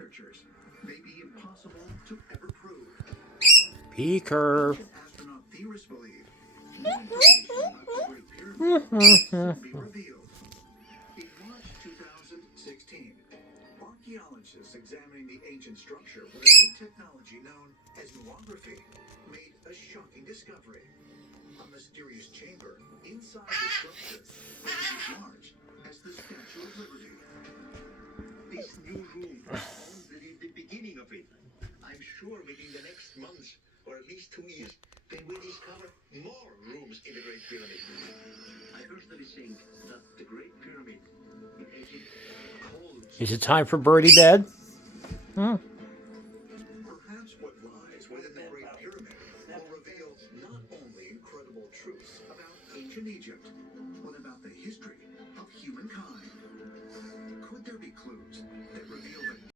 researchers may be impossible to ever prove. Beaker. Astronaut theorists believe new information about the Great Pyramid will soon be revealed. In March 2016, archaeologists examining the ancient structure with a new technology known as nuography made a shocking discovery. A mysterious chamber inside the structure was as large as the Statue of Liberty. This new room is only the beginning of it. I'm sure within the next months, or at least 2 years, they will discover more rooms in the Great Pyramid. I personally think that the Great Pyramid in Egypt holds... Is it time for birdie bed?